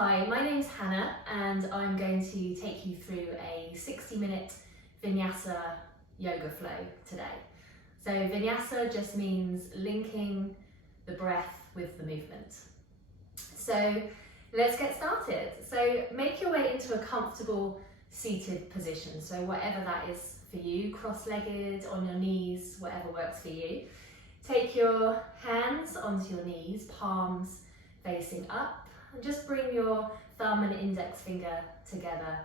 Hi, my name's Hannah and I'm going to take you through a 60-minute Vinyasa yoga flow today. So Vinyasa just means linking the breath with the movement. So let's get started. So make your way into a comfortable seated position. So whatever that is for you, cross-legged, on your knees, whatever works for you. Take your hands onto your knees, palms facing up. And just bring your thumb and index finger together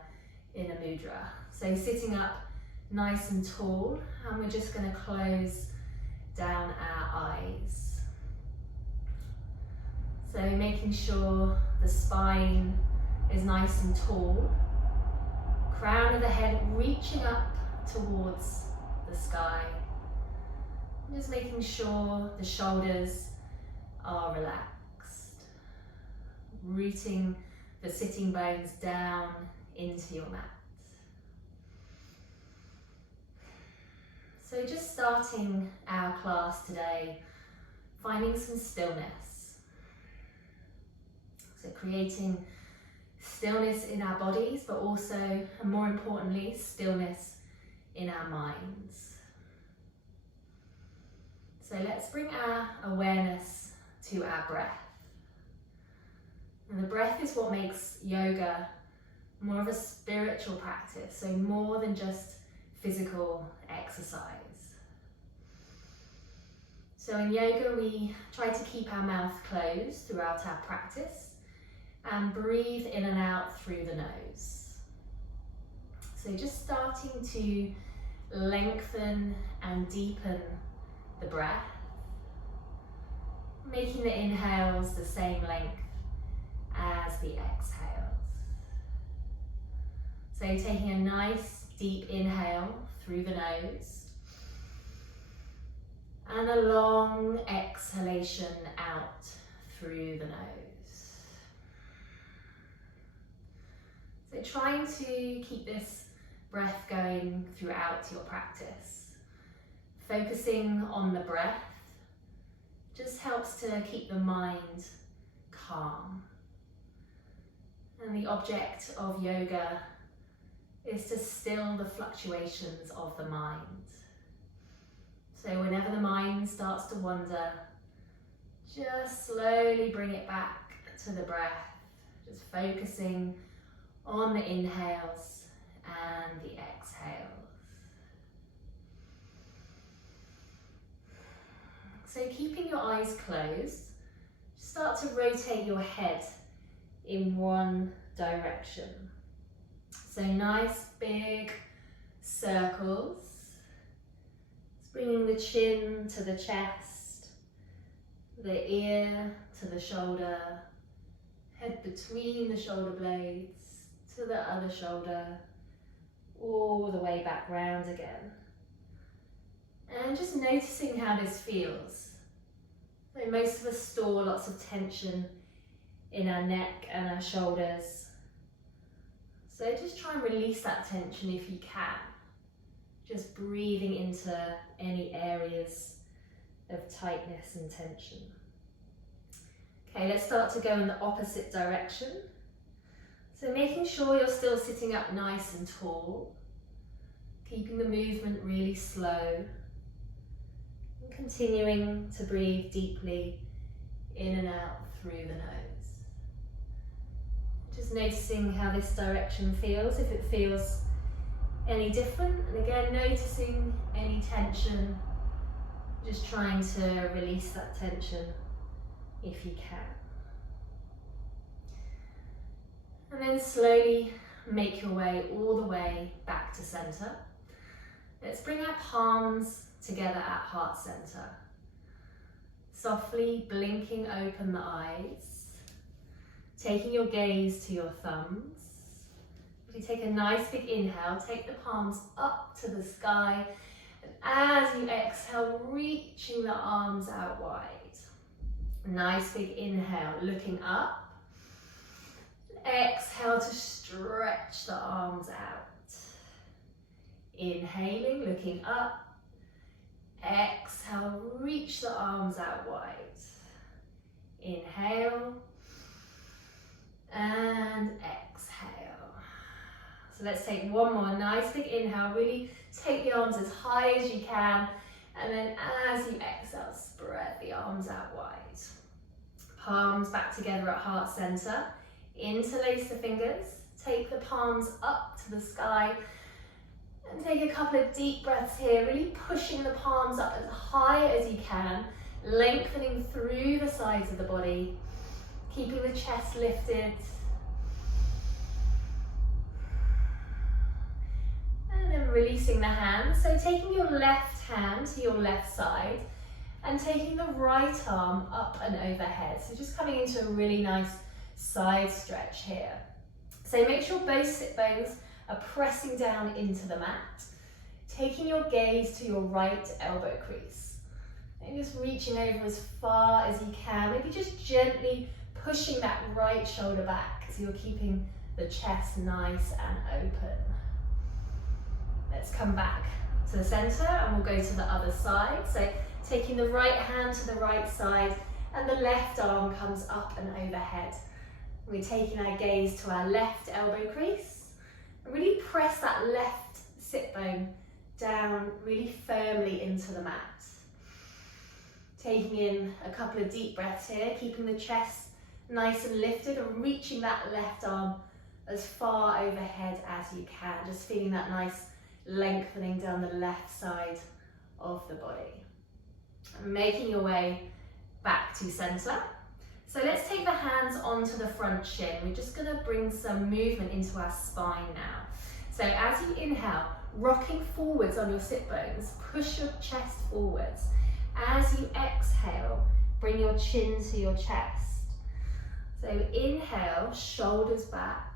in a mudra. So sitting up nice and tall, and we're just going to close down our eyes. So making sure the spine is nice and tall, crown of the head reaching up towards the sky. Just making sure the shoulders are relaxed. Rooting the sitting bones down into your mat. So just starting our class today, finding some stillness. So creating stillness in our bodies, but also, and more importantly, stillness in our minds. So let's bring our awareness to our breath. And the breath is what makes yoga more of a spiritual practice, so more than just physical exercise. So in yoga, we try to keep our mouth closed throughout our practice and breathe in and out through the nose. So just starting to lengthen and deepen the breath, making the inhales the same length as the exhales. So taking a nice deep inhale through the nose and a long exhalation out through the nose. So trying to keep this breath going throughout your practice. Focusing on the breath just helps to keep the mind calm. And the object of yoga is to still the fluctuations of the mind. So whenever the mind starts to wander, just slowly bring it back to the breath, just focusing on the inhales and the exhales. So keeping your eyes closed, start to rotate your head in one direction. So nice big circles. Just bringing the chin to the chest, the ear to the shoulder, head between the shoulder blades to the other shoulder, all the way back round again. And just noticing how this feels. So most of us store lots of tension in our neck and our shoulders. So just try and release that tension if you can. Just breathing into any areas of tightness and tension. Okay, let's start to go in the opposite direction. So making sure you're still sitting up nice and tall, keeping the movement really slow, and continuing to breathe deeply in and out through the nose. Just noticing how this direction feels, if it feels any different, and again noticing any tension, just trying to release that tension if you can. And then slowly make your way all the way back to center. Let's bring our palms together at heart center. Softly blinking open the eyes. Taking your gaze to your thumbs. If you take a nice big inhale, take the palms up to the sky. And as you exhale, reaching the arms out wide. Nice big inhale, looking up. Exhale to stretch the arms out. Inhaling, looking up. Exhale, reach the arms out wide. Inhale. And So let's take one more nice big inhale, really take the arms as high as you can, and then as you exhale, spread the arms out wide. Palms back together at heart center, interlace the fingers, take the palms up to the sky, and take a couple of deep breaths here, really pushing the palms up as high as you can, lengthening through the sides of the body, keeping the chest lifted. And then releasing the hands. So taking your left hand to your left side and taking the right arm up and overhead. So just coming into a really nice side stretch here. So make sure both sit bones are pressing down into the mat. Taking your gaze to your right elbow crease. And just reaching over as far as you can. Maybe just gently pushing that right shoulder back so you're keeping the chest nice and open. Let's come back to the center and we'll go to the other side. So taking the right hand to the right side and the left arm comes up and overhead. We're taking our gaze to our left elbow crease. And really press that left sit bone down really firmly into the mat. Taking in a couple of deep breaths here, keeping the chest nice and lifted and reaching that left arm as far overhead as you can. Just feeling that nice lengthening down the left side of the body. And making your way back to center. So let's take the hands onto the front shin. We're just going to bring some movement into our spine now. So as you inhale, rocking forwards on your sit bones, push your chest forwards. As you exhale, bring your chin to your chest. So inhale, shoulders back.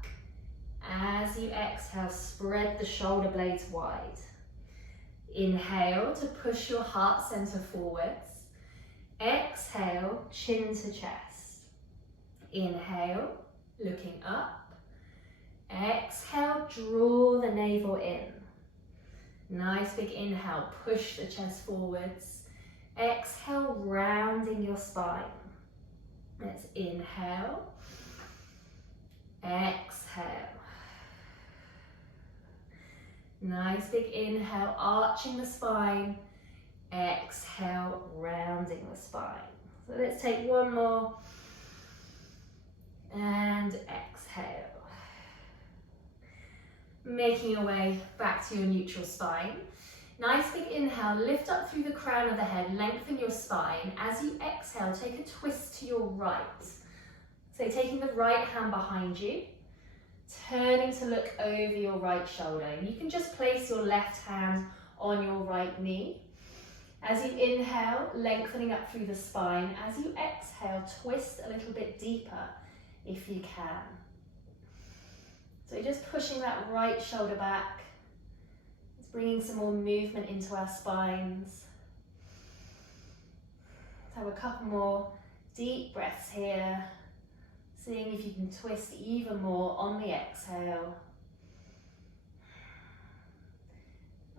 As you exhale, spread the shoulder blades wide. Inhale to push your heart center forwards. Exhale, chin to chest. Inhale, looking up. Exhale, draw the navel in. Nice big inhale, push the chest forwards. Exhale, rounding your spine. Let's inhale. Exhale. Nice big inhale, arching the spine. Exhale, rounding the spine. So let's take one more. And exhale. Making your way back to your neutral spine. Nice big inhale, lift up through the crown of the head, lengthen your spine. As you exhale, take a twist to your right. So taking the right hand behind you, turning to look over your right shoulder. You can just place your left hand on your right knee. As you inhale, lengthening up through the spine. As you exhale, twist a little bit deeper if you can. So just pushing that right shoulder back. It's bringing some more movement into our spines. Let's have a couple more deep breaths here. Seeing if you can twist even more on the exhale.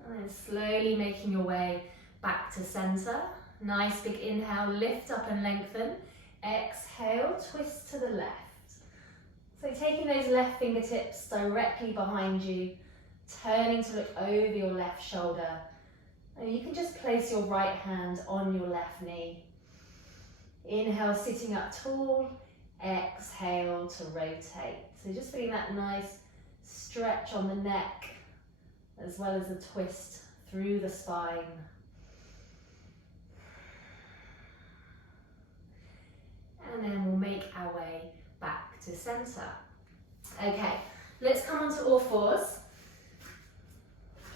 And then slowly making your way back to center. Nice big inhale, lift up and lengthen. Exhale, twist to the left. So taking those left fingertips directly behind you, turning to look over your left shoulder. And you can just place your right hand on your left knee. Inhale, sitting up tall. Exhale to rotate. So just feeling that nice stretch on the neck, as well as a twist through the spine. And then we'll make our way back to center. Okay, let's come onto all fours.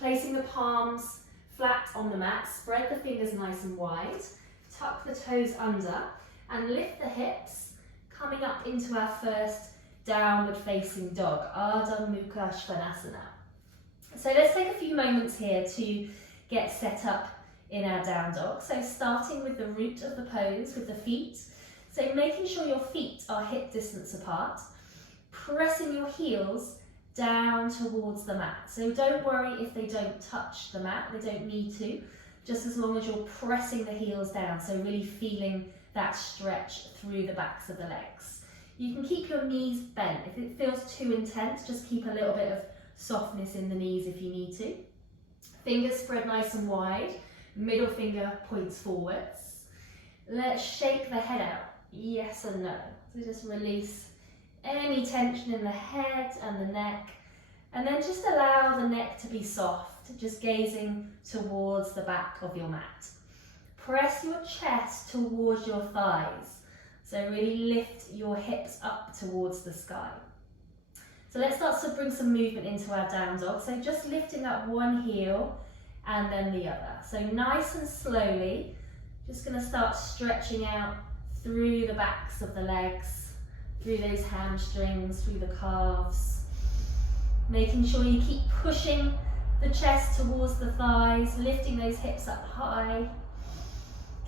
Placing the palms flat on the mat, spread the fingers nice and wide, tuck the toes under, and lift the hips, coming up into our first downward facing dog, Ardha Mukha Svanasana. So let's take a few moments here to get set up in our down dog. So starting with the root of the pose with the feet. So making sure your feet are hip distance apart, pressing your heels down towards the mat. So don't worry if they don't touch the mat, they don't need to, just as long as you're pressing the heels down, so really feeling that stretch through the backs of the legs. You can keep your knees bent. If it feels too intense, just keep a little bit of softness in the knees if you need to. Fingers spread nice and wide, middle finger points forwards. Let's shake the head out, yes and no. So just release any tension in the head and the neck, and then just allow the neck to be soft, just gazing towards the back of your mat. Press your chest towards your thighs, so really lift your hips up towards the sky. So let's start to bring some movement into our down dog. So just lifting up one heel and then the other. So nice and slowly, just going to start stretching out through the backs of the legs, through those hamstrings, through the calves. Making sure you keep pushing the chest towards the thighs, lifting those hips up high.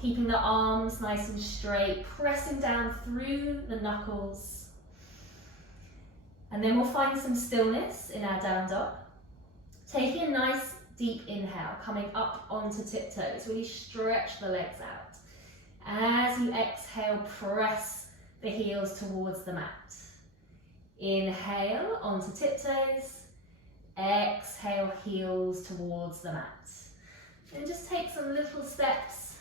Keeping the arms nice and straight, pressing down through the knuckles. And then we'll find some stillness in our down dog. Taking a nice deep inhale, coming up onto tiptoes, really stretch the legs out. As you exhale, press the heels towards the mat. Inhale onto tiptoes, exhale heels towards the mat. And just take some little steps,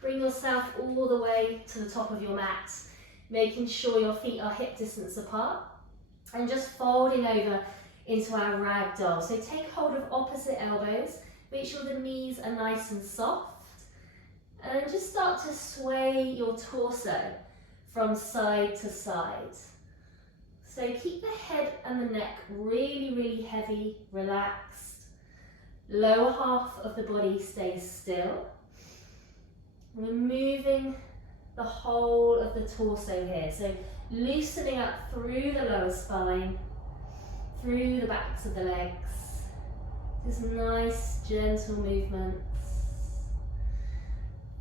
bring yourself all the way to the top of your mat, making sure your feet are hip distance apart. And just folding over into our rag doll. So take hold of opposite elbows, make sure the knees are nice and soft, and then just start to sway your torso from side to side. So keep the head and the neck really, really heavy, relaxed. Lower half of the body stays still. We're moving the whole of the torso here. So loosening up through the lower spine, through the backs of the legs. Just nice, gentle movements.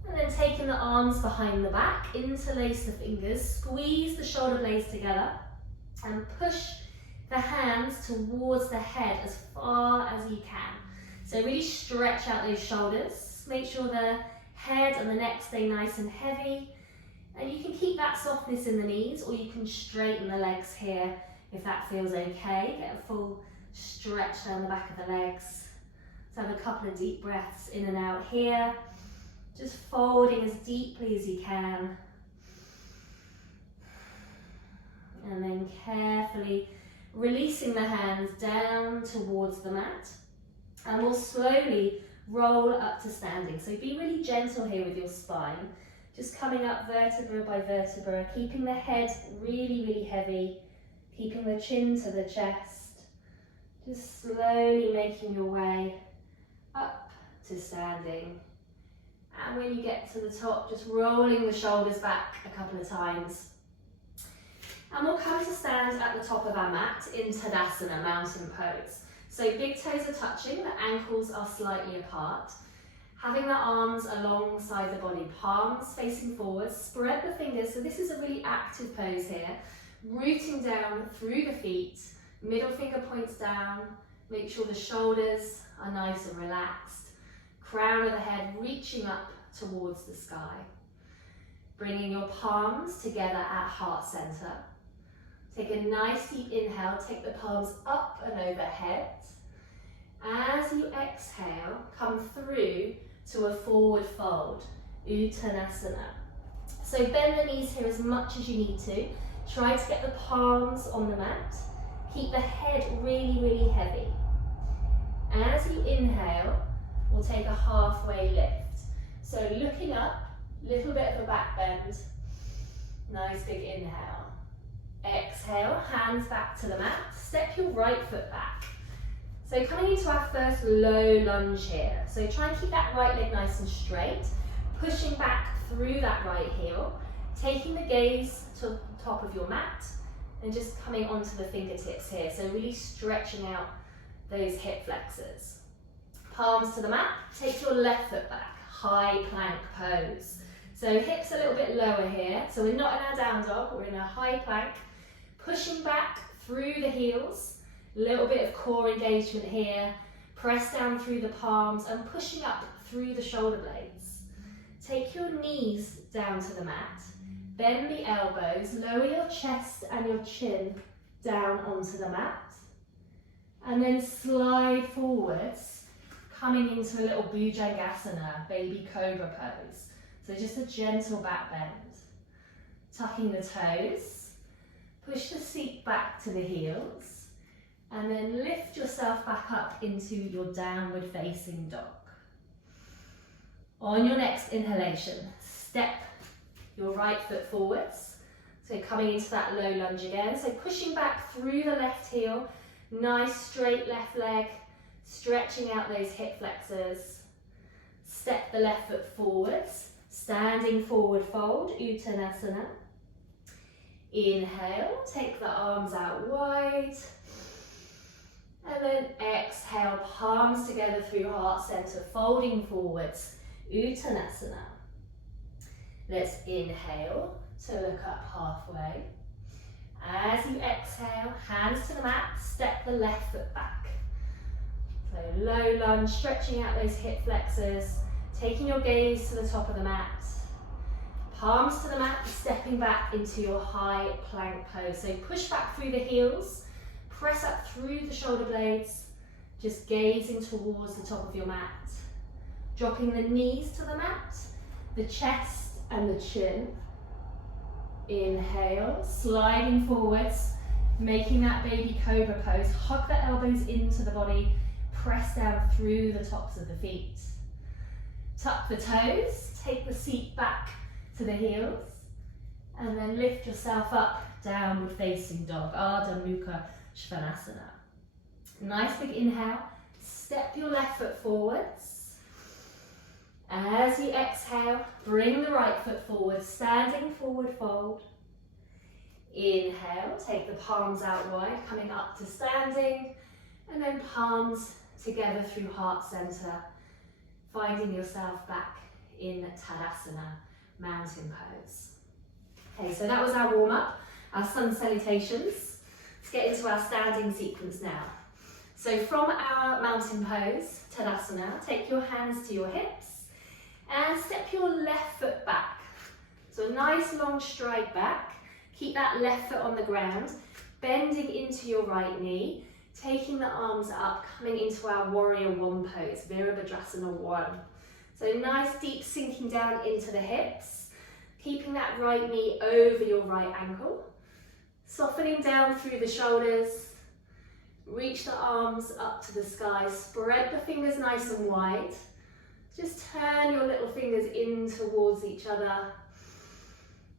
And then taking the arms behind the back, interlace the fingers, squeeze the shoulder blades together, and push the hands towards the head as far as you can. So really stretch out those shoulders. Make sure the head and the neck stay nice and heavy. And you can keep that softness in the knees, or you can straighten the legs here if that feels okay. Get a full stretch down the back of the legs. So have a couple of deep breaths in and out here. Just folding as deeply as you can. And then carefully releasing the hands down towards the mat. And we'll slowly roll up to standing. So be really gentle here with your spine. Just coming up vertebra by vertebra, keeping the head really, really heavy, keeping the chin to the chest. Just slowly making your way up to standing. And when you get to the top, just rolling the shoulders back a couple of times. And we'll come to stand at the top of our mat in Tadasana, mountain pose. So big toes are touching, the ankles are slightly apart. Having the arms alongside the body, palms facing forward, spread the fingers. So this is a really active pose here. Rooting down through the feet, middle finger points down. Make sure the shoulders are nice and relaxed. Crown of the head reaching up towards the sky. Bringing your palms together at heart center. Take a nice deep inhale, take the palms up and overhead. As you exhale, come through to a forward fold, Uttanasana. So bend the knees here as much as you need to. Try to get the palms on the mat. Keep the head really, really heavy. As you inhale, we'll take a halfway lift. So looking up, little bit of a back bend. Nice big inhale. Exhale, hands back to the mat. Step your right foot back. So coming into our first low lunge here. So try and keep that right leg nice and straight. Pushing back through that right heel. Taking the gaze to the top of your mat. And just coming onto the fingertips here. So really stretching out those hip flexors. Palms to the mat. Take your left foot back. High plank pose. So hips a little bit lower here. So we're not in our down dog, we're in a high plank. Pushing back through the heels. Little bit of core engagement here. Press down through the palms and pushing up through the shoulder blades. Take your knees down to the mat. Bend the elbows, lower your chest and your chin down onto the mat. And then slide forwards, coming into a little Bhujangasana, baby cobra pose. So just a gentle back bend. Tucking the toes, push the seat back to the heels, and then lift yourself back up into your downward facing dog. On your next inhalation, step your right foot forwards. So coming into that low lunge again. So pushing back through the left heel, nice straight left leg, stretching out those hip flexors. Step the left foot forwards, standing forward fold, Uttanasana. Inhale, take the arms out wide. And then exhale, palms together through heart center, folding forwards, Uttanasana. Let's inhale to look up halfway. As you exhale, hands to the mat, step the left foot back. So low lunge, stretching out those hip flexors, taking your gaze to the top of the mat. Palms to the mat, stepping back into your high plank pose. So push back through the heels, press up through the shoulder blades, just gazing towards the top of your mat. Dropping the knees to the mat, the chest and the chin. Inhale, sliding forwards, making that baby cobra pose. Hug the elbows into the body, press down through the tops of the feet. Tuck the toes, take the seat back to the heels, and then lift yourself up, downward facing dog, Ardha Mukha Svanasana. Nice big inhale, step your left foot forwards. As you exhale, bring the right foot forward, standing forward fold. Inhale, take the palms out wide, coming up to standing, and then palms together through heart center, finding yourself back in Tadasana, mountain pose. Okay, so that was our warm-up, our sun salutations. Let's get into our standing sequence now. So from our mountain pose, Tadasana, take your hands to your hips and step your left foot back. So a nice long stride back. Keep that left foot on the ground, bending into your right knee, taking the arms up, coming into our warrior one pose, Virabhadrasana 1. So nice deep sinking down into the hips, keeping that right knee over your right ankle, softening down through the shoulders, reach the arms up to the sky, spread the fingers nice and wide, just turn your little fingers in towards each other,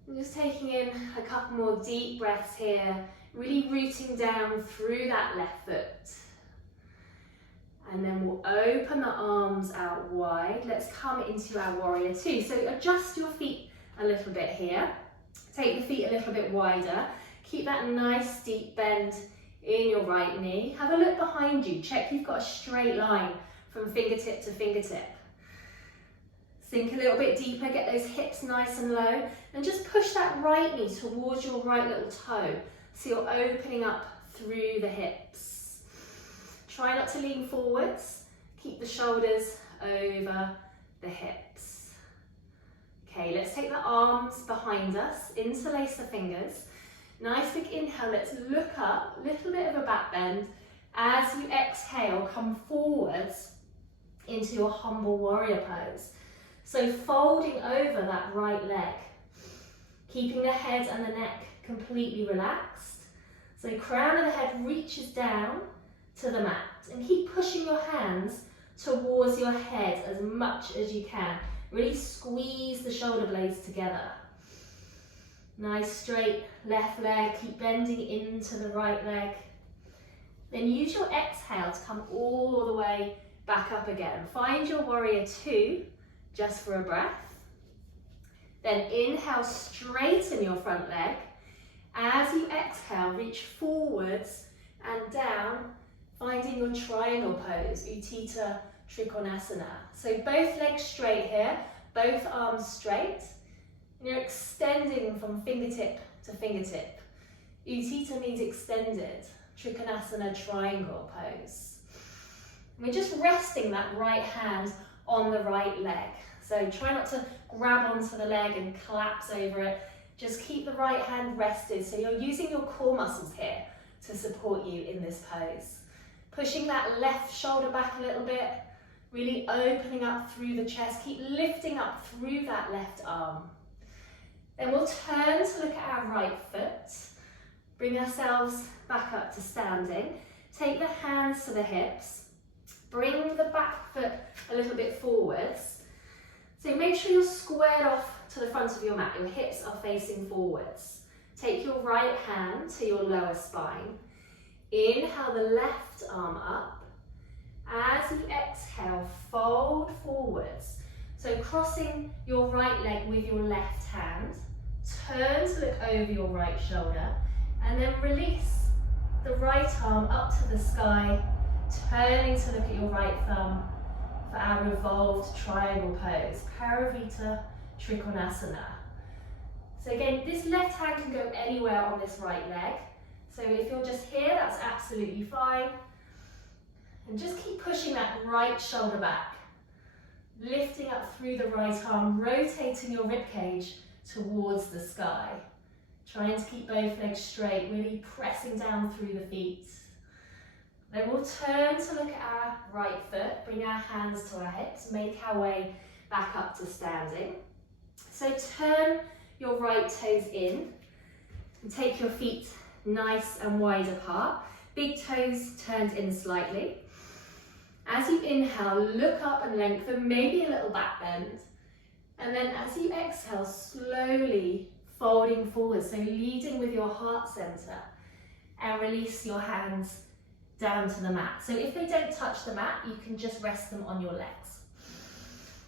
and just taking in a couple more deep breaths here, really rooting down through that left foot. And then we'll open the arms out wide. Let's come into our warrior two. So adjust your feet a little bit here. Take the feet a little bit wider. Keep that nice deep bend in your right knee. Have a look behind you. Check you've got a straight line from fingertip to fingertip. Sink a little bit deeper, get those hips nice and low, and just push that right knee towards your right little toe. So you're opening up through the hips. Try not to lean forwards. Keep the shoulders over the hips. Okay, let's take the arms behind us, interlace the fingers. Nice big inhale, let's look up, little bit of a back bend. As you exhale, come forwards into your humble warrior pose. So folding over that right leg, keeping the head and the neck completely relaxed. So crown of the head reaches down to the mat, and keep pushing your hands towards your head as much as you can. Really squeeze the shoulder blades together. Nice straight left leg, keep bending into the right leg. Then use your exhale to come all the way back up again. Find your warrior two, just for a breath. Then inhale, straighten your front leg. As you exhale, reach forwards and down, finding your triangle pose, Utthita Trikonasana. So both legs straight here, both arms straight. And you're extending from fingertip to fingertip. Utthita means extended, Trikonasana triangle pose. And we're just resting that right hand on the right leg. So try not to grab onto the leg and collapse over it. Just keep the right hand rested. So you're using your core muscles here to support you in this pose. Pushing that left shoulder back a little bit, really opening up through the chest. Keep lifting up through that left arm. Then we'll turn to look at our right foot. Bring ourselves back up to standing. Take the hands to the hips. Bring the back foot a little bit forwards. So make sure you're squared off to the front of your mat. Your hips are facing forwards. Take your right hand to your lower spine. Inhale the left arm up. As you exhale, fold forwards. So crossing your right leg with your left hand. Turn to look over your right shoulder. And then release the right arm up to the sky. Turning to look at your right thumb for our revolved triangle pose. Paravita Trikonasana. So again, this left hand can go anywhere on this right leg. So if you're just here, that's absolutely fine. And just keep pushing that right shoulder back. Lifting up through the right arm, rotating your ribcage towards the sky. Trying to keep both legs straight, really pressing down through the feet. Then we'll turn to look at our right foot, bring our hands to our hips, make our way back up to standing. So turn your right toes in and take your feet nice and wide apart. Big toes turned in slightly. As you inhale, look up and lengthen, maybe a little back bend. And then as you exhale, slowly folding forward, so leading with your heart center, and release your hands down to the mat. So if they don't touch the mat, you can just rest them on your legs.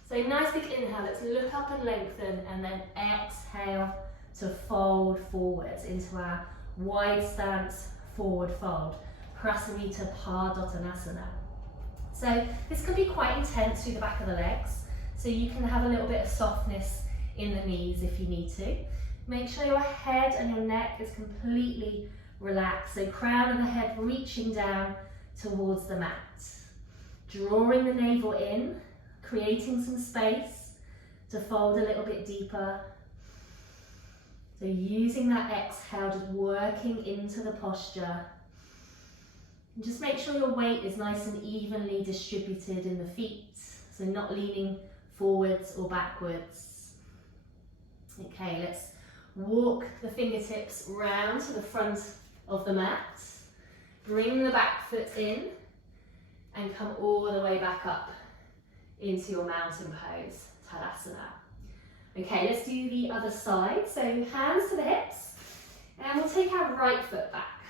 So nice big inhale, let's look up and lengthen, and then exhale to fold forwards into our wide stance forward fold, Prasarita Padottanasana. So this can be quite intense through the back of the legs, so you can have a little bit of softness in the knees if you need to. Make sure your head and your neck is completely relaxed, so crown of the head reaching down towards the mat. Drawing the navel in, creating some space to fold a little bit deeper. So using that exhale, just working into the posture. And just make sure your weight is nice and evenly distributed in the feet, so not leaning forwards or backwards. Okay, let's walk the fingertips round to the front of the mat. Bring the back foot in and come all the way back up into your mountain pose, Tadasana. Okay, let's do the other side. So hands to the hips, and we'll take our right foot back.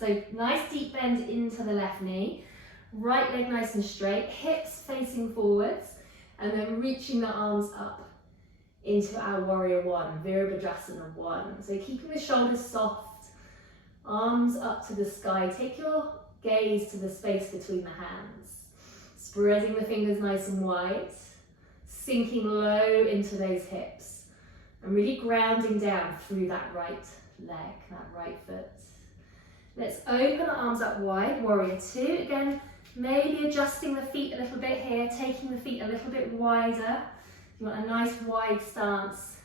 So nice deep bend into the left knee, right leg nice and straight, hips facing forwards, and then reaching the arms up into our warrior one, Virabhadrasana 1. So keeping the shoulders soft, arms up to the sky. Take your gaze to the space between the hands, spreading the fingers nice and wide, sinking low into those hips, and really grounding down through that right leg, that right foot. Let's open the arms up wide, warrior 2. Again, maybe adjusting the feet a little bit here, taking the feet a little bit wider. You want a nice wide stance,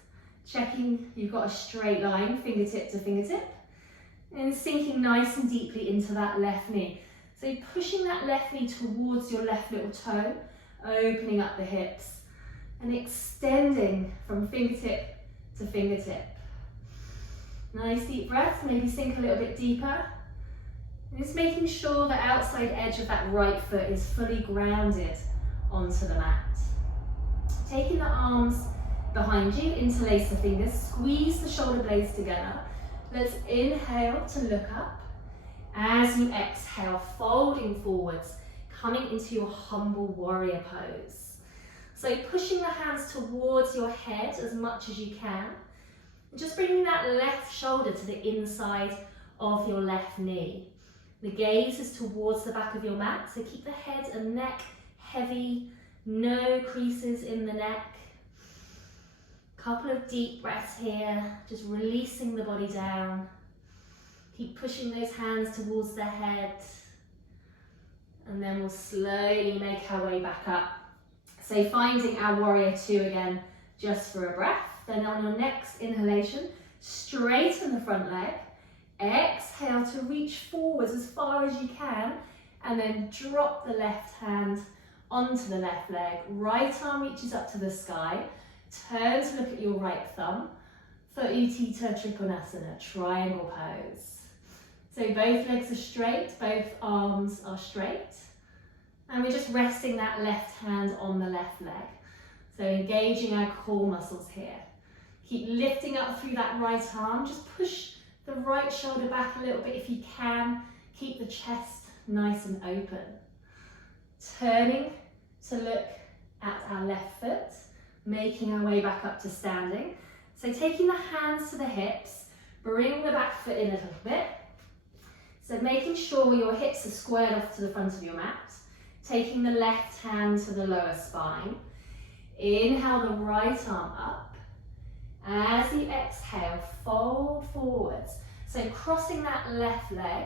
checking you've got a straight line, fingertip to fingertip, and sinking nice and deeply into that left knee. So pushing that left knee towards your left little toe, opening up the hips, and extending from fingertip to fingertip. Nice deep breath, maybe sink a little bit deeper. And just making sure the outside edge of that right foot is fully grounded onto the mat. Taking the arms behind you, interlace the fingers, squeeze the shoulder blades together. Let's inhale to look up. As you exhale, folding forwards, coming into your humble warrior pose. So pushing the hands towards your head as much as you can. And just bringing that left shoulder to the inside of your left knee. The gaze is towards the back of your mat, so keep the head and neck heavy, no creases in the neck. Couple of deep breaths here, just releasing the body down. Keep pushing those hands towards the head. And then we'll slowly make our way back up. So finding our warrior 2 again, just for a breath. Then on your next inhalation, straighten the front leg. Exhale to reach forwards as far as you can and then drop the left hand onto the left leg. Right arm reaches up to the sky. Turn to look at your right thumb for Utthita Trikonasana, triangle pose. So both legs are straight, both arms are straight. And we're just resting that left hand on the left leg. So engaging our core muscles here. Keep lifting up through that right arm. Just push the right shoulder back a little bit if you can. Keep the chest nice and open. Turning to look at our left foot, making our way back up to standing. So taking the hands to the hips, bring the back foot in a little bit. So making sure your hips are squared off to the front of your mat. Taking the left hand to the lower spine. Inhale the right arm up. As you exhale, fold forwards. So crossing that left leg,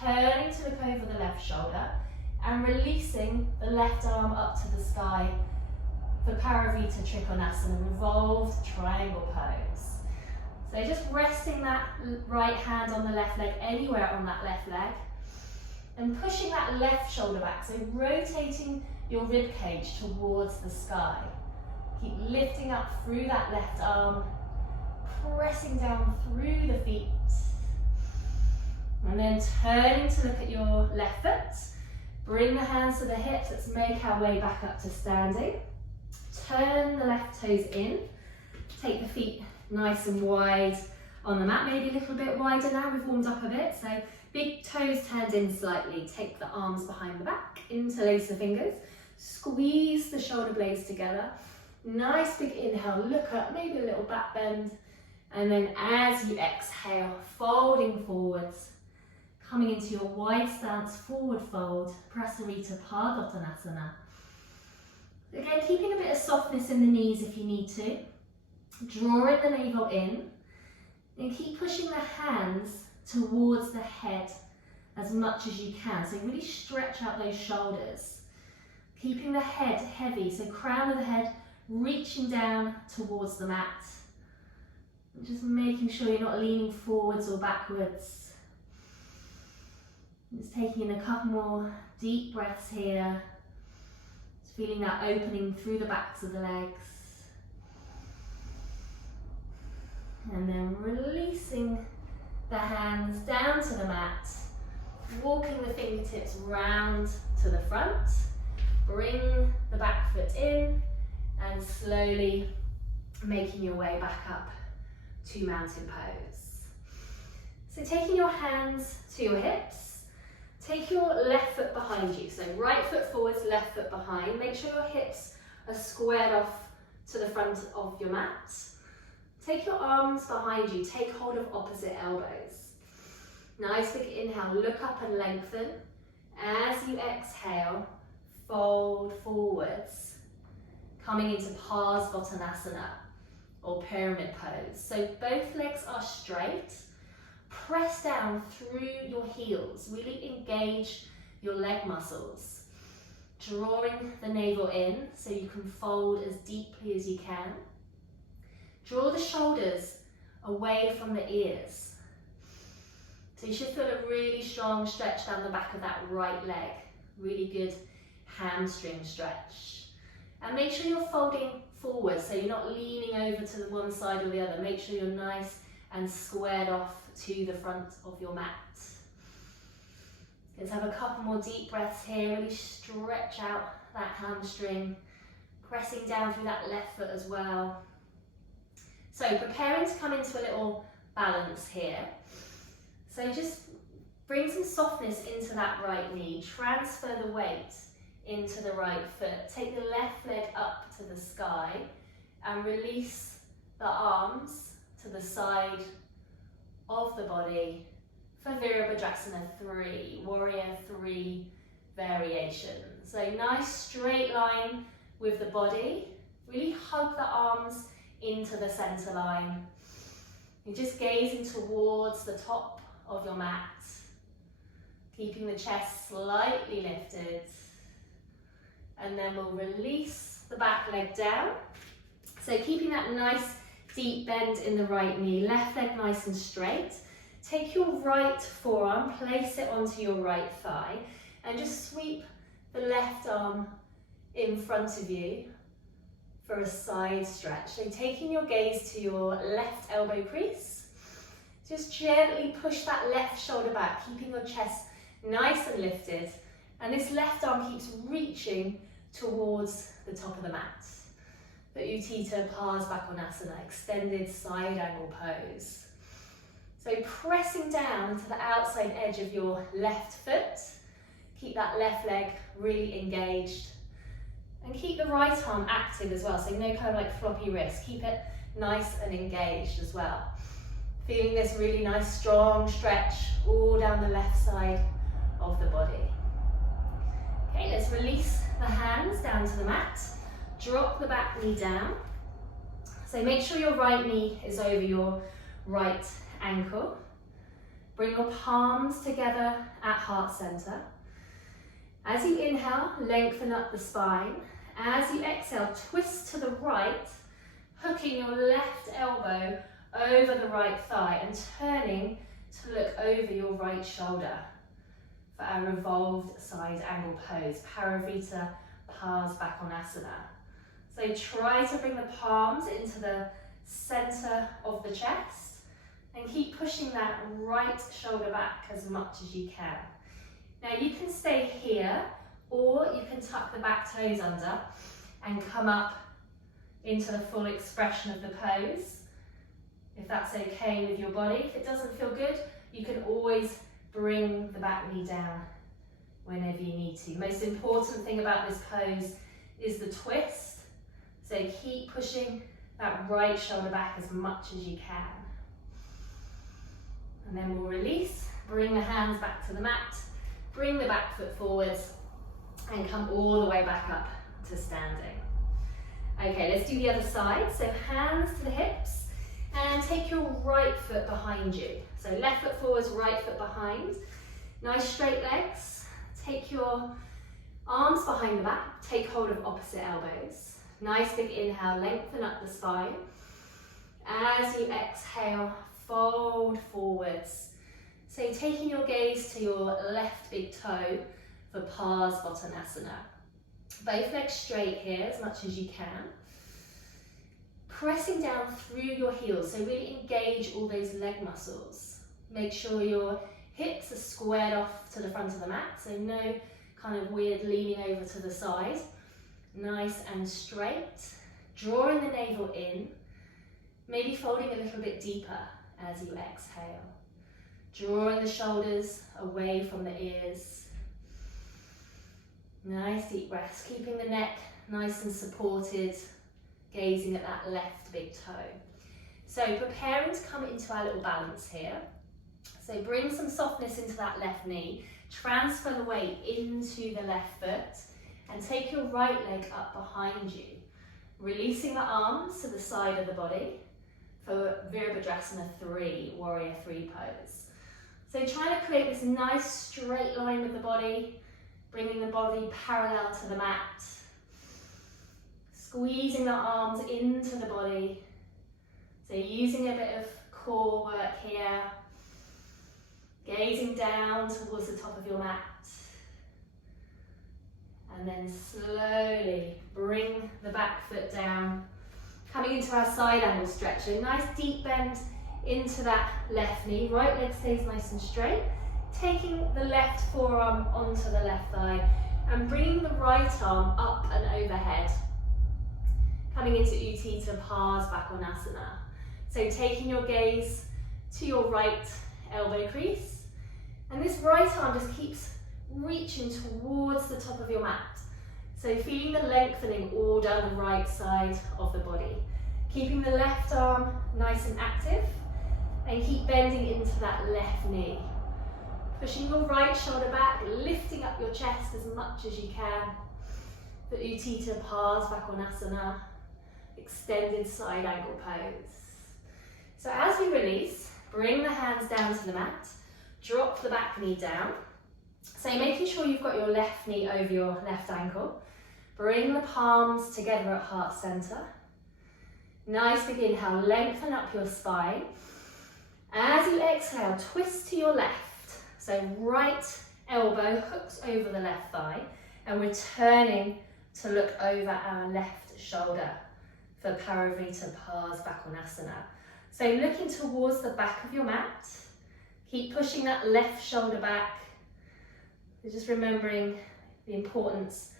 turning to look over the left shoulder and releasing the left arm up to the sky for Paravita Trikonasana, revolved triangle pose. So just resting that right hand on the left leg, anywhere on that left leg, and pushing that left shoulder back, so rotating your rib cage towards the sky. Keep lifting up through that left arm, pressing down through the feet, and then turning to look at your left foot. Bring the hands to the hips. Let's make our way back up to standing. Turn the left toes in. Take the feet nice and wide on the mat, maybe a little bit wider now. We've warmed up a bit, so big toes turned in slightly. Take the arms behind the back, interlace the fingers, squeeze the shoulder blades together. Nice big inhale, look up, maybe a little back bend. And then as you exhale, folding forwards, coming into your wide stance, forward fold, Prasarita Padottanasana. Again, keeping a bit of softness in the knees if you need to. Drawing the navel in, and keep pushing the hands towards the head as much as you can. So really stretch out those shoulders. Keeping the head heavy, so crown of the head reaching down towards the mat. And just making sure you're not leaning forwards or backwards. Just taking in a couple more deep breaths here. Just feeling that opening through the backs of the legs. And then releasing the hands down to the mat. Walking the fingertips round to the front. Bring the back foot in and slowly making your way back up to mountain pose. So taking your hands to your hips, take your left foot behind you. So right foot forwards, left foot behind. Make sure your hips are squared off to the front of your mat. Take your arms behind you, take hold of opposite elbows. Nice big inhale, look up and lengthen. As you exhale, fold forwards, coming into Parsvottanasana or pyramid pose. So both legs are straight. Press down through your heels, really engage your leg muscles. Drawing the navel in so you can fold as deeply as you can. Draw the shoulders away from the ears. So you should feel a really strong stretch down the back of that right leg. Really good hamstring stretch. And make sure you're folding forward, so you're not leaning over to the one side or the other. Make sure you're nice and squared off to the front of your mat. Let's have a couple more deep breaths here. Really stretch out that hamstring, pressing down through that left foot as well. So preparing to come into a little balance here. So just bring some softness into that right knee. Transfer the weight into the right foot. Take the left leg up to the sky and release the arms to the side of the body for Virabhadrasana 3, Warrior 3 variation. So nice straight line with the body. Really hug the arms into the center line. You're just gazing towards the top of your mat, keeping the chest slightly lifted. And then we'll release the back leg down. So keeping that nice deep bend in the right knee, left leg nice and straight. Take your right forearm, place it onto your right thigh, And just sweep the left arm in front of you for a side stretch. So taking your gaze to your left elbow crease, just gently push that left shoulder back, keeping your chest nice and lifted. And this left arm keeps reaching towards the top of the mat. The Utthita Parsvakonasana, extended side angle pose. So pressing down into the outside edge of your left foot. Keep that left leg really engaged. And keep the right arm active as well, so no kind of like floppy wrist. Keep it nice and engaged as well. Feeling this really nice strong stretch all down the left side of the body. Okay, let's release the hands down to the mat. Drop the back knee down. So make sure your right knee is over your right ankle. Bring your palms together at heart center. As you inhale, lengthen up the spine. As you exhale, twist to the right, hooking your left elbow over the right thigh and turning to look over your right shoulder for a revolved side angle pose, Paravita Parsvakonasana. So try to bring the palms into the center of the chest and keep pushing that right shoulder back as much as you can. Now you can stay here, or you can tuck the back toes under and come up into the full expression of the pose, if that's okay with your body. If it doesn't feel good, you can always bring the back knee down whenever you need to. Most important thing about this pose is the twist, so keep pushing that right shoulder back as much as you can. And then we'll release, bring the hands back to the mat, bring the back foot forwards and come all the way back up to standing. Okay, let's do the other side. So hands to the hips and take your right foot behind you. So left foot forwards, right foot behind. Nice straight legs. Take your arms behind the back. Take hold of opposite elbows. Nice big inhale, lengthen up the spine. As you exhale, fold forwards. So taking your gaze to your left big toe for Parsvakonasana. Both legs straight here as much as you can. Pressing down through your heels, so really engage all those leg muscles. Make sure your hips are squared off to the front of the mat, so no kind of weird leaning over to the side. Nice and straight. Drawing the navel in, maybe folding a little bit deeper as you exhale. Drawing the shoulders away from the ears. Nice deep breaths, keeping the neck nice and supported, gazing at that left big toe. So preparing to come into our little balance here. So bring some softness into that left knee, transfer the weight into the left foot, and take your right leg up behind you, releasing the arms to the side of the body for Virabhadrasana 3, Warrior 3 pose. So trying to create this nice straight line with the body, bringing the body parallel to the mat, squeezing the arms into the body. So using a bit of core work here, gazing down towards the top of your mat. And then slowly bring the back foot down, coming into our side angle stretch. So nice deep bend into that left knee, right leg stays nice and straight. Taking the left forearm onto the left thigh and bringing the right arm up and overhead. Coming into Utthita Parsvakonasana. So taking your gaze to your right elbow crease. And this right arm just keeps reaching towards the top of your mat. So feeling the lengthening all down the right side of the body. Keeping the left arm nice and active. And keep bending into that left knee. Pushing your right shoulder back, lifting up your chest as much as you can. For Utthita Parsvakonasana, extended side angle pose. So as we release, bring the hands down to the mat, drop the back knee down. So making sure you've got your left knee over your left ankle. Bring the palms together at heart center. Nice big inhale, lengthen up your spine. As you exhale, twist to your left. So right elbow hooks over the left thigh, and we're turning to look over our left shoulder for Parivrtta Parsvakonasana. So looking towards the back of your mat, keep pushing that left shoulder back. Just remembering the importance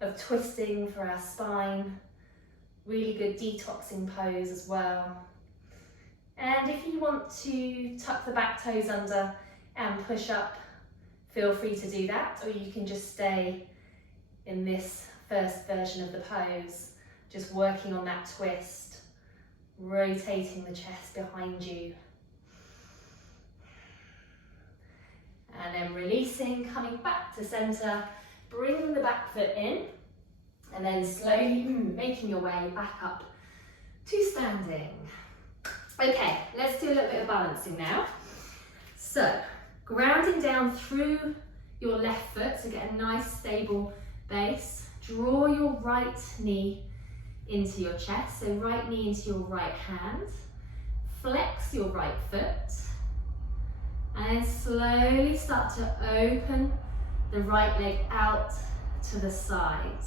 of twisting for our spine. Really good detoxing pose as well. And if you want to tuck the back toes under and push up, feel free to do that, or you can just stay in this first version of the pose, just working on that twist, rotating the chest behind you. And then releasing, coming back to center, bringing the back foot in, and then slowly making your way back up to standing. Okay, let's do a little bit of balancing now. So, grounding down through your left foot to get a nice stable base. Draw your right knee into your chest, so right knee into your right hand. Flex your right foot. And then slowly start to open the right leg out to the side.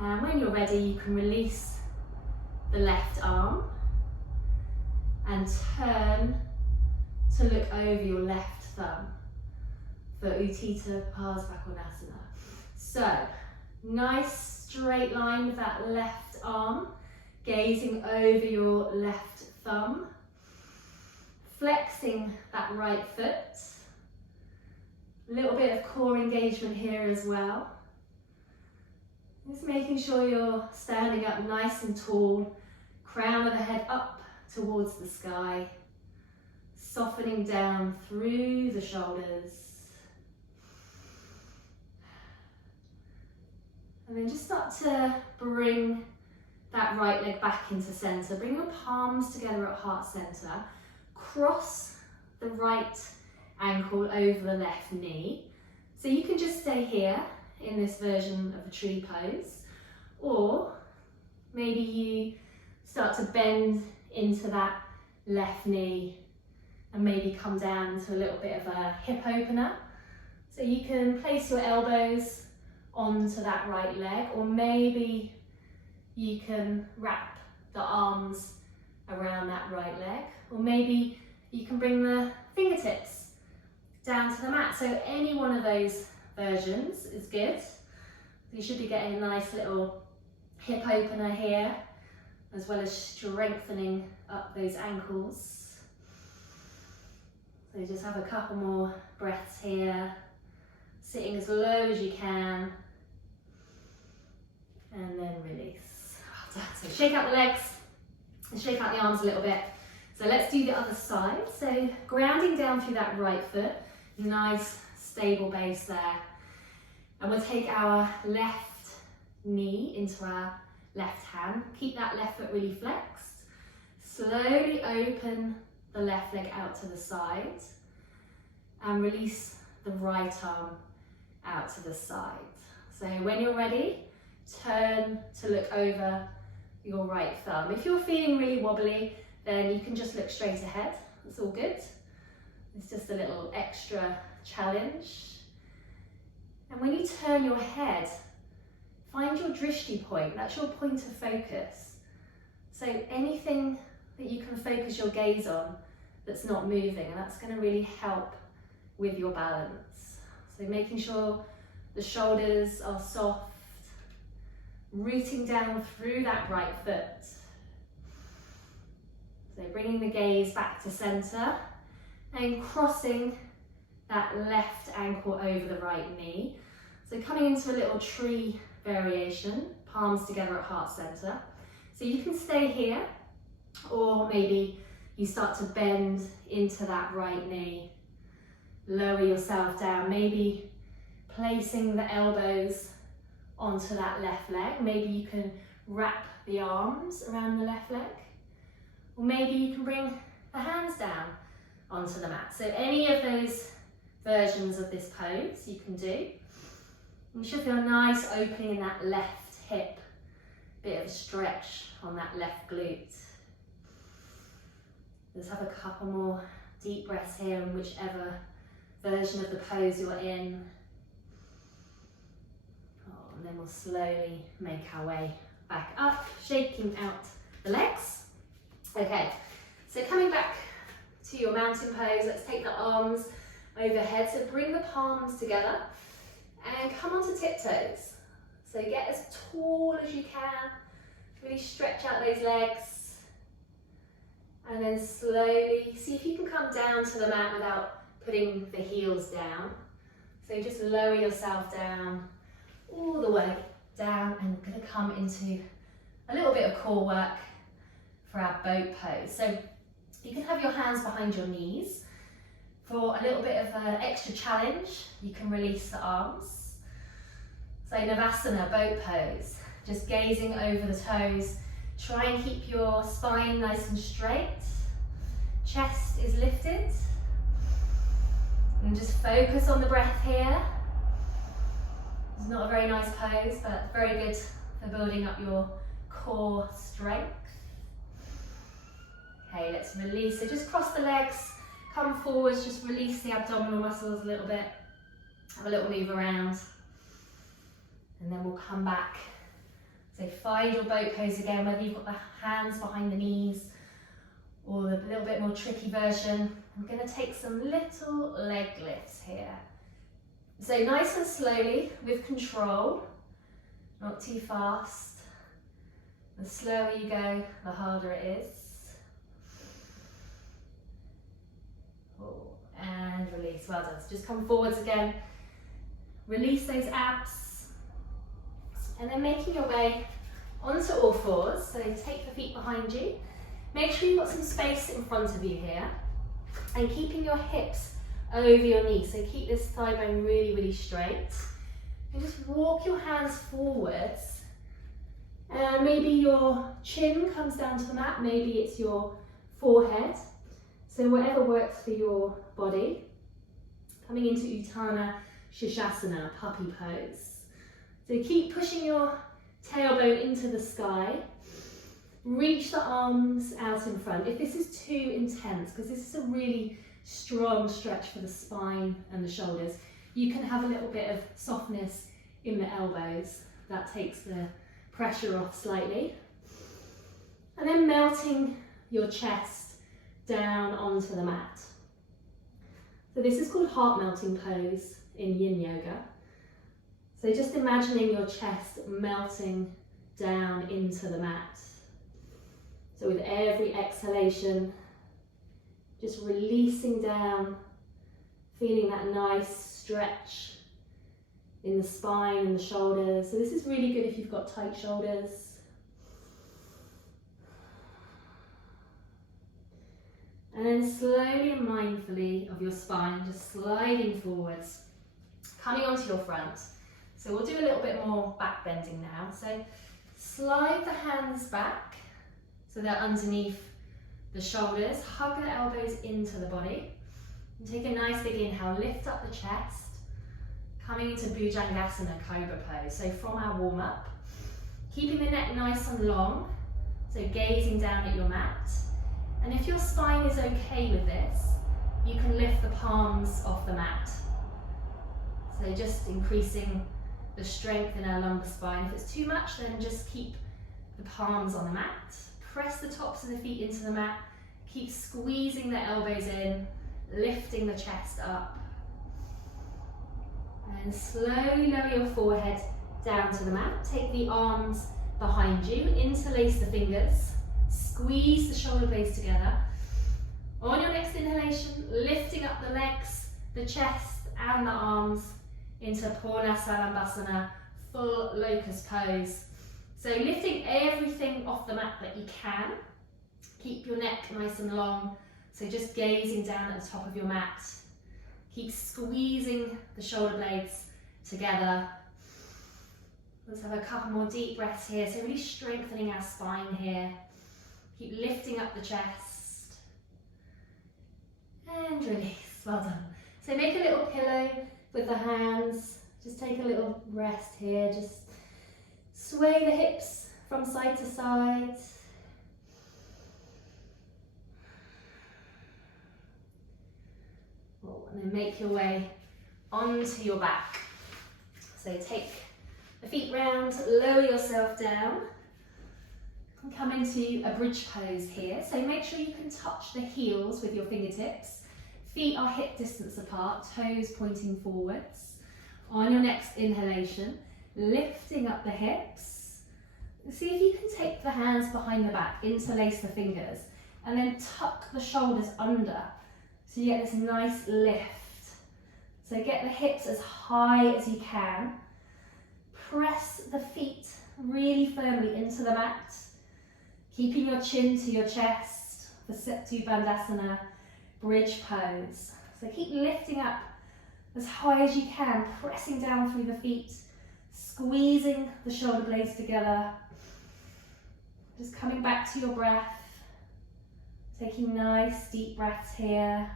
And when you're ready, you can release the left arm and turn to look over your left thumb for Utthita Parsvakonasana. So, nice straight line with that left arm, gazing over your left thumb, flexing that right foot. A little bit of core engagement here as well. Just making sure you're standing up nice and tall, crown of the head up towards the sky, softening down through the shoulders. And then just start to bring that right leg back into center. Bring your palms together at heart center. Cross the right ankle over the left knee. So you can just stay here in this version of a tree pose, or maybe you start to bend into that left knee and maybe come down to a little bit of a hip opener. So you can place your elbows onto that right leg, or maybe you can wrap the arms around that right leg, or maybe you can bring the fingertips down to the mat. So any one of those versions is good. You should be getting a nice little hip opener here, as well as strengthening up those ankles. So just have a couple more breaths here, sitting as low as you can, and then release. Well done. So shake out the legs and shake out the arms a little bit. So let's do the other side. So grounding down through that right foot, nice stable base there. And we'll take our left knee into our left hand. Keep that left foot really flexed. Slowly open the left leg out to the side and release the right arm out to the side. So when you're ready, turn to look over your right thumb. If you're feeling really wobbly, then you can just look straight ahead. It's all good. It's just a little extra challenge. And when you turn your head, find your drishti point. That's your point of focus. So anything that you can focus your gaze on that's not moving, and that's going to really help with your balance. So making sure the shoulders are soft, rooting down through that right foot. So bringing the gaze back to center and crossing that left ankle over the right knee. So coming into a little tree variation, palms together at heart center. So you can stay here, or maybe you start to bend into that right knee. Lower yourself down, maybe placing the elbows onto that left leg. Maybe you can wrap the arms around the left leg, or maybe you can bring the hands down onto the mat. So any of those versions of this pose you can do. You should feel nice opening in that left hip, bit of a stretch on that left glute. Let's have a couple more deep breaths here in whichever version of the pose you're in. Oh, and then we'll slowly make our way back up, shaking out the legs. Okay, so coming back to your mountain pose, let's take the arms overhead. So bring the palms together and come onto tiptoes. So get as tall as you can, really stretch out those legs. And then slowly, see if you can come down to the mat without putting the heels down. So just lower yourself down, all the way down, and we're going to come into a little bit of core work for our boat pose. So you can have your hands behind your knees. For a little bit of an extra challenge, you can release the arms. So Navasana, boat pose, just gazing over the toes. Try and keep your spine nice and straight. Chest is lifted. And just focus on the breath here. It's not a very nice pose, but very good for building up your core strength. Okay, let's release. So just cross the legs, come forwards, just release the abdominal muscles a little bit. Have a little move around. And then we'll come back. So find your boat pose again, whether you've got the hands behind the knees or the little bit more tricky version. I'm going to take some little leg lifts here. So nice and slowly, with control, not too fast. The slower you go, the harder it is. And release, well done. So just come forwards again, release those abs, and then making your way onto all fours. So take the feet behind you, make sure you've got some space in front of you here, and keeping your hips over your knees. So keep this thigh bone really, really straight, and just walk your hands forwards, and maybe your chin comes down to the mat, maybe it's your forehead. So whatever works for your body. Coming into Utthana Shishasana, puppy pose. So keep pushing your tailbone into the sky. Reach the arms out in front. If this is too intense, because this is a really strong stretch for the spine and the shoulders, you can have a little bit of softness in the elbows. That takes the pressure off slightly. And then melting your chest down onto the mat. So this is called heart melting pose in Yin Yoga. So just imagining your chest melting down into the mat. So with every exhalation, just releasing down, feeling that nice stretch in the spine and the shoulders. So this is really good if you've got tight shoulders. And then slowly and mindfully of your spine, just sliding forwards, coming onto your front. So we'll do a little bit more back bending now. So slide the hands back so they're underneath the shoulders. Hug the elbows into the body. And take a nice big inhale, lift up the chest. Coming into Bhujangasana, Cobra pose. So from our warm up, keeping the neck nice and long. So gazing down at your mat. And if your spine is okay with this, you can lift the palms off the mat. So just increasing the strength in our lumbar spine. If it's too much, then just keep the palms on the mat. Press the tops of the feet into the mat. Keep squeezing the elbows in, lifting the chest up. And slowly lower your forehead down to the mat. Take the arms behind you, interlace the fingers. Squeeze the shoulder blades together. On your next inhalation, lifting up the legs, the chest and the arms into Purna Salambhasana, full locust pose. So lifting everything off the mat that you can. Keep your neck nice and long. So just gazing down at the top of your mat. Keep squeezing the shoulder blades together. Let's have a couple more deep breaths here. So really strengthening our spine here. Keep lifting up the chest. And release, well done. So make a little pillow with the hands. Just take a little rest here. Just sway the hips from side to side. Oh, And then make your way onto your back. So take the feet round, lower yourself down, and come into a bridge pose here. So make sure you can touch the heels with your fingertips. Feet are hip distance apart, toes pointing forwards. On your next inhalation, lifting up the hips. See if you can take the hands behind the back, interlace the fingers, and then tuck the shoulders under so you get this nice lift. So get the hips as high as you can. Press the feet really firmly into the mat, keeping your chin to your chest for Setu Bandhasana, bridge pose. So keep lifting up as high as you can, pressing down through the feet, squeezing the shoulder blades together. Just coming back to your breath, taking nice deep breaths here.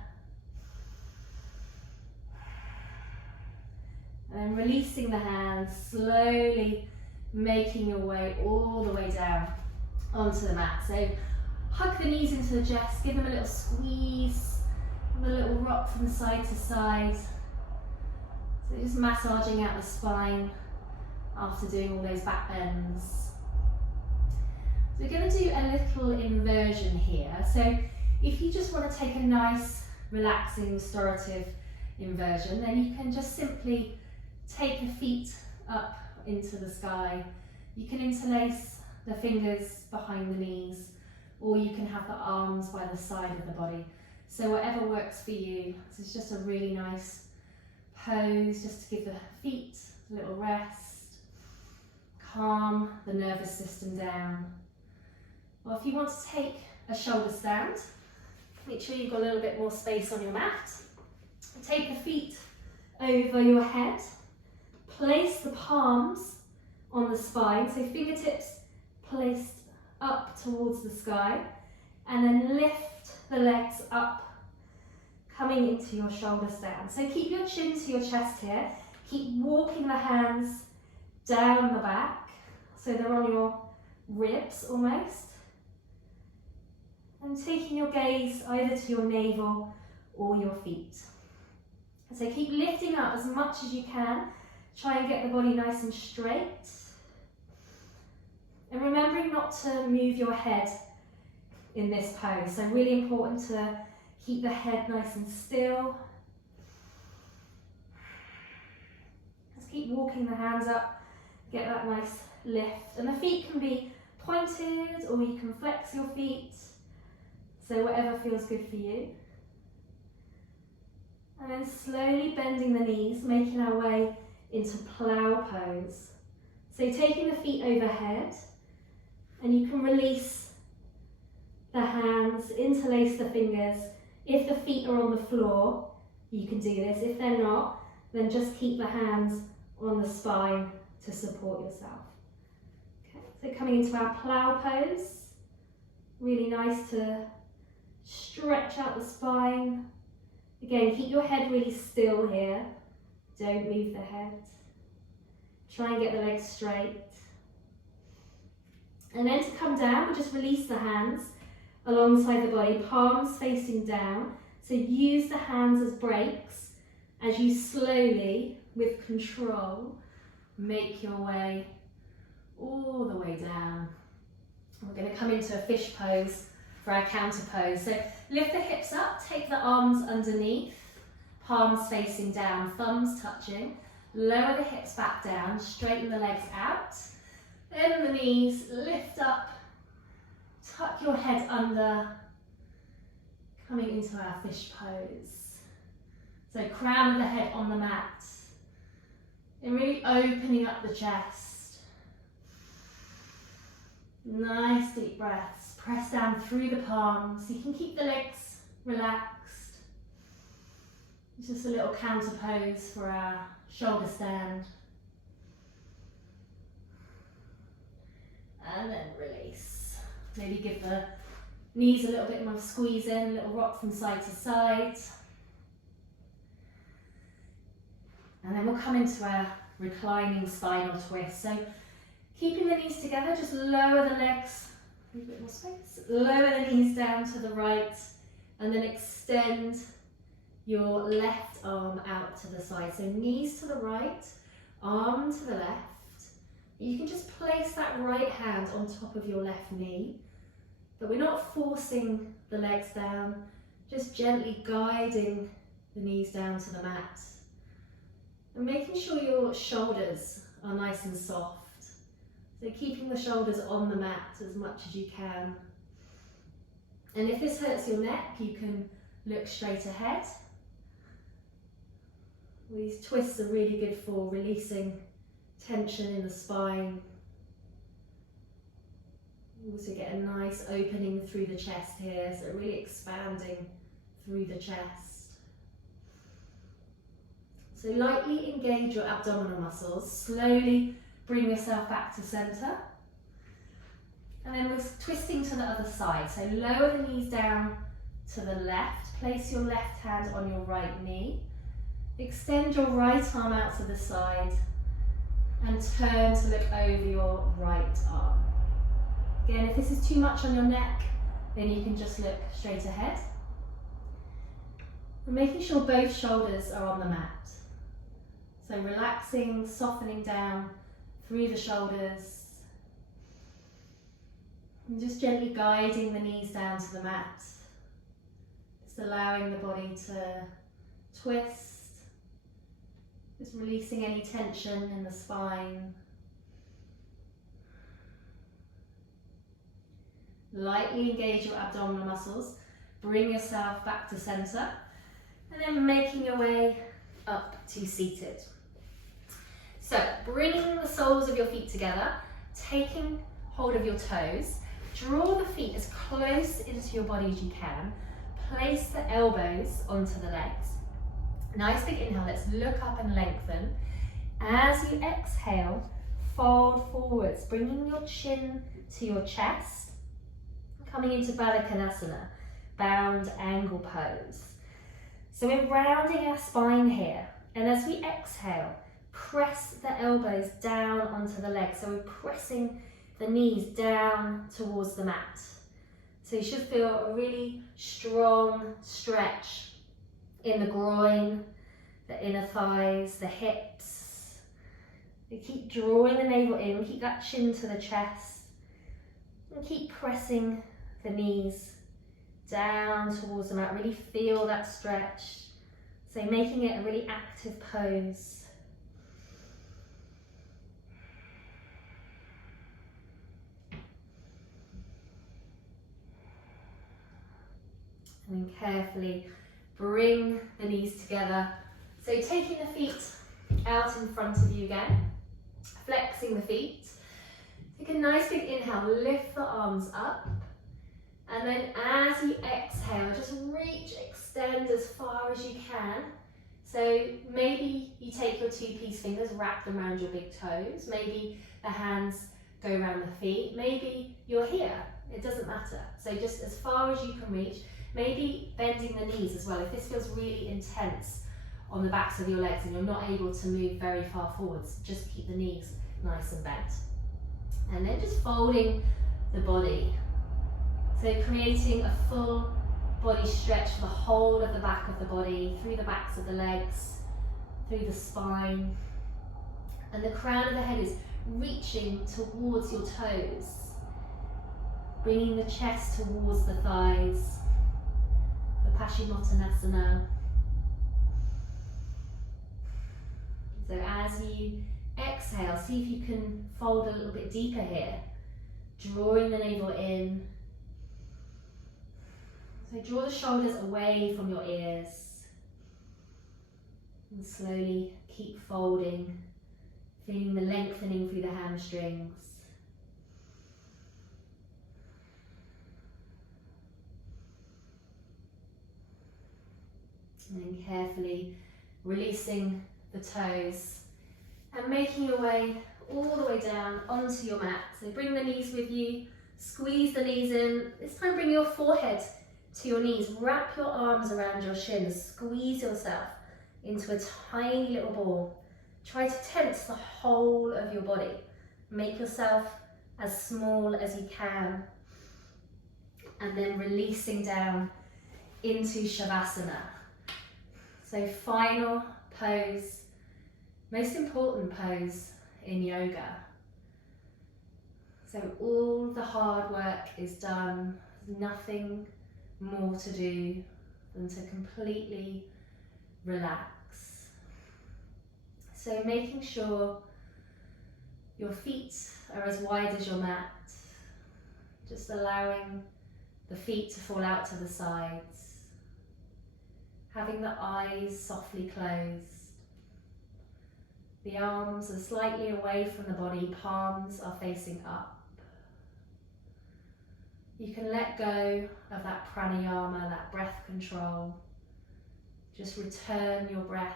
And then releasing the hands, slowly making your way all the way down onto the mat. So hug the knees into the chest, give them a little squeeze, have a little rock from side to side. So just massaging out the spine after doing all those back bends. So we're going to do a little inversion here. So if you just want to take a nice, relaxing, restorative inversion, then you can just simply take the feet up into the sky. You can interlace the fingers behind the knees, or you can have the arms by the side of the body. So whatever works for you. This is just a really nice pose, just to give the feet a little rest, calm the nervous system down. Or if you want to take a shoulder stand, make sure you've got a little bit more space on your mat. Take the feet over your head, place the palms on the spine, so fingertips placed up towards the sky, and then lift the legs up, coming into your shoulder stand. So keep your chin to your chest here, keep walking the hands down the back, so they're on your ribs almost, and taking your gaze either to your navel or your feet. So keep lifting up as much as you can. Try and get the body nice and straight. And remembering not to move your head in this pose. So really important to keep the head nice and still. Just keep walking the hands up, get that nice lift. And the feet can be pointed, or you can flex your feet. So whatever feels good for you. And then slowly bending the knees, making our way into plow pose. So taking the feet overhead, and you can release the hands, interlace the fingers. If the feet are on the floor, you can do this. If they're not, then just keep the hands on the spine to support yourself. Okay, so coming into our plow pose, really nice to stretch out the spine. Again, keep your head really still here. Don't move the head. Try and get the legs straight. And then to come down, we'll just release the hands alongside the body, palms facing down. So use the hands as brakes as you slowly, with control, make your way all the way down. We're going to come into a fish pose for our counter pose. So lift the hips up, take the arms underneath, palms facing down, thumbs touching. Lower the hips back down, straighten the legs out. Bend the knees, lift up, tuck your head under, coming into our fish pose. So crown of the head on the mat, and really opening up the chest. Nice deep breaths, press down through the palms. You can keep the legs relaxed. It's just a little counter pose for our shoulder stand. And then release. Maybe give the knees a little bit more squeeze in, a little rock from side to side. And then we'll come into our reclining spinal twist. So keeping the knees together, just lower the legs, a bit more space. Lower the knees down to the right, and then extend your left arm out to the side. So knees to the right, arm to the left. You can just place that right hand on top of your left knee, but we're not forcing the legs down, just gently guiding the knees down to the mat. And making sure your shoulders are nice and soft. So keeping the shoulders on the mat as much as you can. And if this hurts your neck, you can look straight ahead. These twists are really good for releasing tension in the spine. You also get a nice opening through the chest here, so really expanding through the chest. So lightly engage your abdominal muscles, slowly bring yourself back to center. And then we're twisting to the other side. So lower the knees down to the left, place your left hand on your right knee, extend your right arm out to the side, and turn to look over your right arm. Again, if this is too much on your neck, then you can just look straight ahead. And making sure both shoulders are on the mat. So relaxing, softening down through the shoulders. And just gently guiding the knees down to the mat. Just allowing the body to twist. Just releasing any tension in the spine. Lightly engage your abdominal muscles. Bring yourself back to center. And then making your way up to seated. So bringing the soles of your feet together, taking hold of your toes. Draw the feet as close into your body as you can. Place the elbows onto the legs. Nice big inhale, let's look up and lengthen. As you exhale, fold forwards, bringing your chin to your chest. Coming into Baddha Konasana, bound angle pose. So we're rounding our spine here. And as we exhale, press the elbows down onto the legs. So we're pressing the knees down towards the mat. So you should feel a really strong stretch in the groin, the inner thighs, the hips. You keep drawing the navel in, keep that chin to the chest, and keep pressing the knees down towards the mat. Really feel that stretch. So making it a really active pose. And then carefully bring the knees together. So taking the feet out in front of you again, flexing the feet. Take a nice big inhale, lift the arms up. And then as you exhale, just reach, extend as far as you can. So maybe you take your two peace fingers, wrap them around your big toes. Maybe the hands go around the feet. Maybe you're here, it doesn't matter. So just as far as you can reach. Maybe bending the knees as well. If this feels really intense on the backs of your legs and you're not able to move very far forwards, just keep the knees nice and bent. And then just folding the body. So creating a full body stretch for the whole of the back of the body, through the backs of the legs, through the spine. And the crown of the head is reaching towards your toes, bringing the chest towards the thighs. Paschimottanasana. So as you exhale, see if you can fold a little bit deeper here, drawing the navel in. So draw the shoulders away from your ears and slowly keep folding, feeling the lengthening through the hamstrings. And then carefully releasing the toes and making your way all the way down onto your mat. So bring the knees with you, squeeze the knees in. This time bring your forehead to your knees, wrap your arms around your shins, squeeze yourself into a tiny little ball. Try to tense the whole of your body. Make yourself as small as you can. And then releasing down into Shavasana. So final pose, most important pose in yoga. So all the hard work is done, there's nothing more to do than to completely relax. So making sure your feet are as wide as your mat, just allowing the feet to fall out to the sides, having the eyes softly closed. The arms are slightly away from the body, palms are facing up. You can let go of that pranayama, that breath control. Just return your breath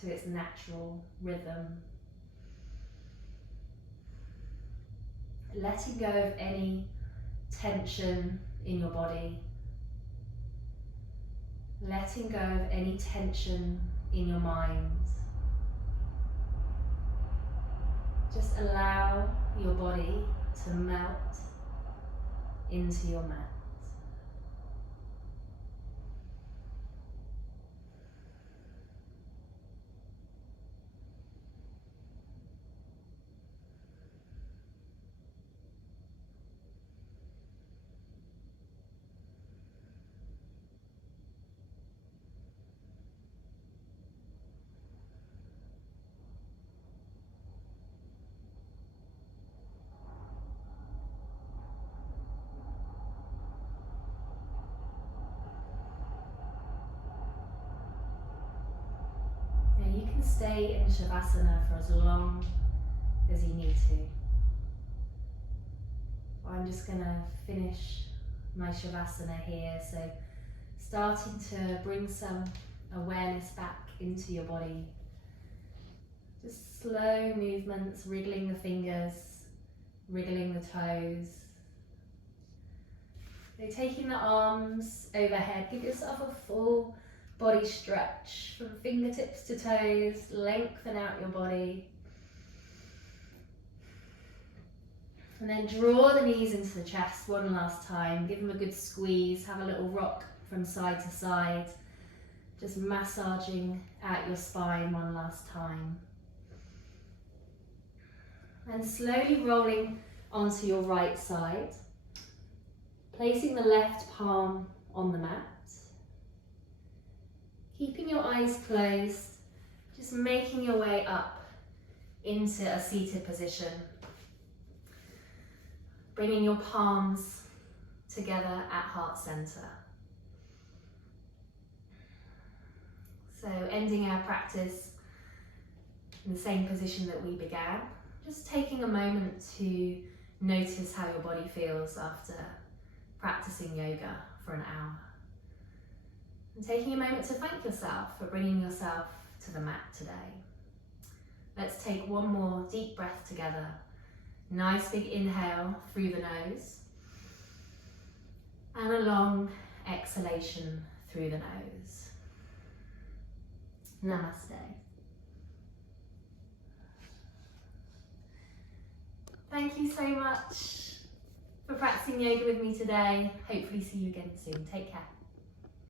to its natural rhythm. Letting go of any tension in your body. Letting go of any tension in your mind. Just allow your body to melt into your mat. Now you can stay in Shavasana for as long as you need to. I'm just going to finish my Shavasana here, so starting to bring some awareness back into your body. Just slow movements, wriggling the fingers, wriggling the toes. So taking the arms overhead, give yourself a full body stretch from fingertips to toes, lengthen out your body. And then draw the knees into the chest one last time, give them a good squeeze, have a little rock from side to side, just massaging out your spine one last time. And slowly rolling onto your right side, placing the left palm on the mat. Keeping your eyes closed, just making your way up into a seated position. Bringing your palms together at heart center. So ending our practice in the same position that we began. Just taking a moment to notice how your body feels after practicing yoga for an hour. And taking a moment to thank yourself for bringing yourself to the mat today. Let's take one more deep breath together. Nice big inhale through the nose. And a long exhalation through the nose. Namaste. Thank you so much for practicing yoga with me today. Hopefully see you again soon. Take care.